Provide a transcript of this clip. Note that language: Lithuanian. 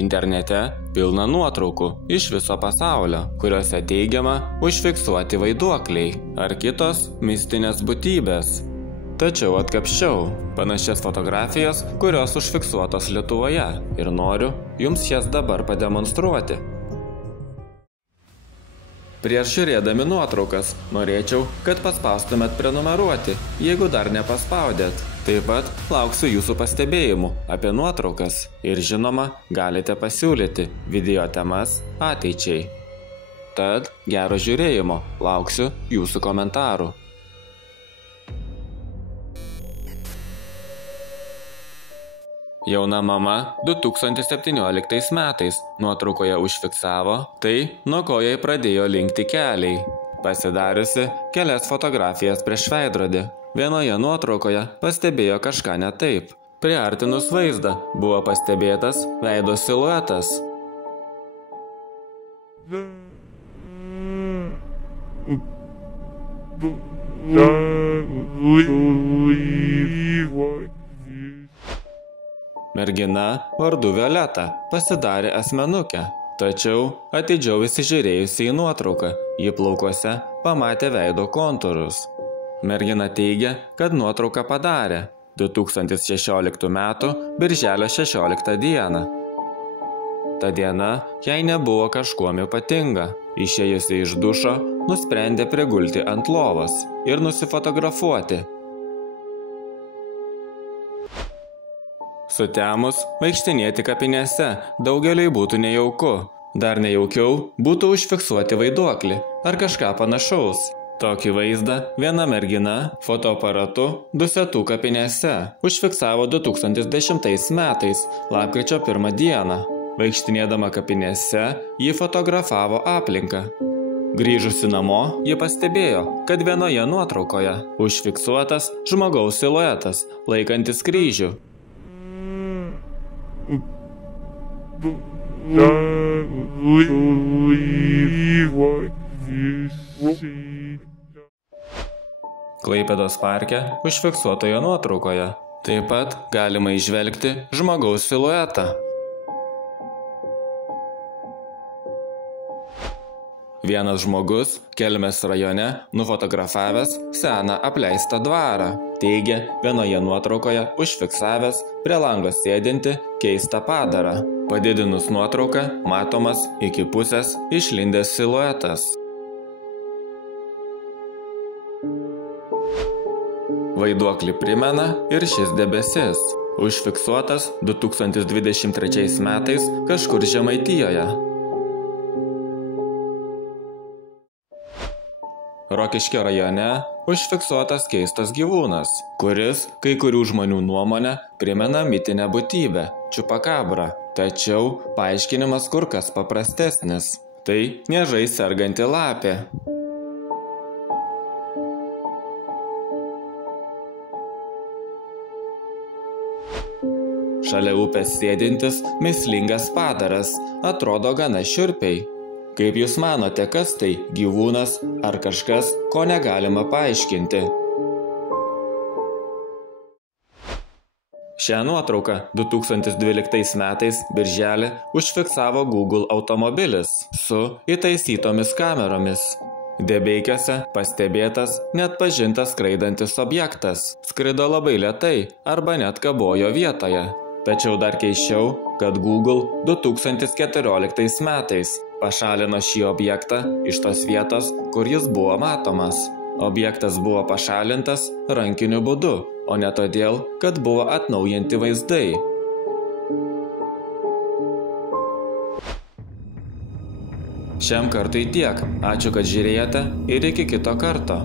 Internete pilna nuotraukų iš viso pasaulio, kuriuose teigiama užfiksuoti vaiduokliai ar kitos mistinės būtybės. Tačiau atkapsčiau panašias fotografijas, kurios užfiksuotos Lietuvoje ir noriu jums jas dabar pademonstruoti. Prieš žiūrėdami nuotraukas norėčiau, kad paspaustumėt prenumeruoti, jeigu dar nepaspaudėt. Taip pat lauksiu jūsų pastebėjimų apie nuotraukas ir žinoma, galite pasiūlyti video temas ateičiai. Tad gero žiūrėjimo, lauksiu jūsų komentarų. Jauna mama 2017 metais nuotraukoje užfiksavo tai, nuo ko jai pradėjo linkti keliai. Pasidariusi kelias fotografijas prieš veidrodį. Vienoje nuotraukoje pastebėjo kažką ne taip. Priartinus vaizdą buvo pastebėtas veido siluetas. Mergina vardu Violeta pasidarė asmenukę, tačiau atidžiau įsižiūrėjusi į nuotrauką, ji plaukuose pamatė veido kontūrus. Mergina teigia, kad nuotrauką padarė 2016 m. birželio 16 dieną. Ta diena jai nebuvo kažkuom ypatinga. Išėjusi iš dušo, nusprendė prigulti ant lovos ir nusifotografuoti. Sutemus vaikštinėti kapinėse daugeliui būtų nejauku. Dar nejaukiau būtų užfiksuoti vaiduoklį ar kažką panašaus. Tokį vaizdą viena mergina fotoaparatu Dusetų kapinėse užfiksavo 2010 metais, lapkričio 1 dieną. Vaikštinėdama kapinėse, ji fotografavo aplinką. Grįžusi namo, ji pastebėjo, kad vienoje nuotraukoje užfiksuotas žmogaus siluetas, laikantis kryžių. Klaipėdos parke užfiksuotoje nuotraukoje taip pat galima įžvelgti žmogaus siluetą. Vienas žmogus Kelmės rajone nufotografavęs seną apleistą dvarą. Teigia, vienoje nuotraukoje užfiksavęs prie lango sėdinti keistą padarą. Padidinus nuotrauką matomas iki pusės išlindęs siluetas. Vaiduoklį primena ir šis debesis. Užfiksuotas 2023 metais kažkur Žemaitijoje. Rokiškio rajone užfiksuotas keistas gyvūnas, kuris kai kurių žmonių nuomonę primena mitinę būtybę – čupakabrą. Tačiau paaiškinimas kur kas paprastesnis. Tai niežais serganti lapė. Šalia upės sėdintis mįslingas padaras atrodo gana šiurpiai. Kaip jūs manote, kas tai – gyvūnas ar kažkas, ko negalima paaiškinti? Šią nuotrauką 2012 metais birželį užfiksavo Google automobilis su įtaisytomis kameromis. Debeikiuose pastebėtas neatpažintas skraidantis objektas. Skrido labai lėtai arba net kabojo vietoje. Tačiau dar keisčiau, kad Google 2014 metais pašalino šį objektą iš tos vietos, kur jis buvo matomas. Objektas buvo pašalintas rankiniu būdu, o ne todėl, kad buvo atnaujinti vaizdai. Šiam kartui tiek. Ačiū, kad žiūrėjote ir iki kito karto.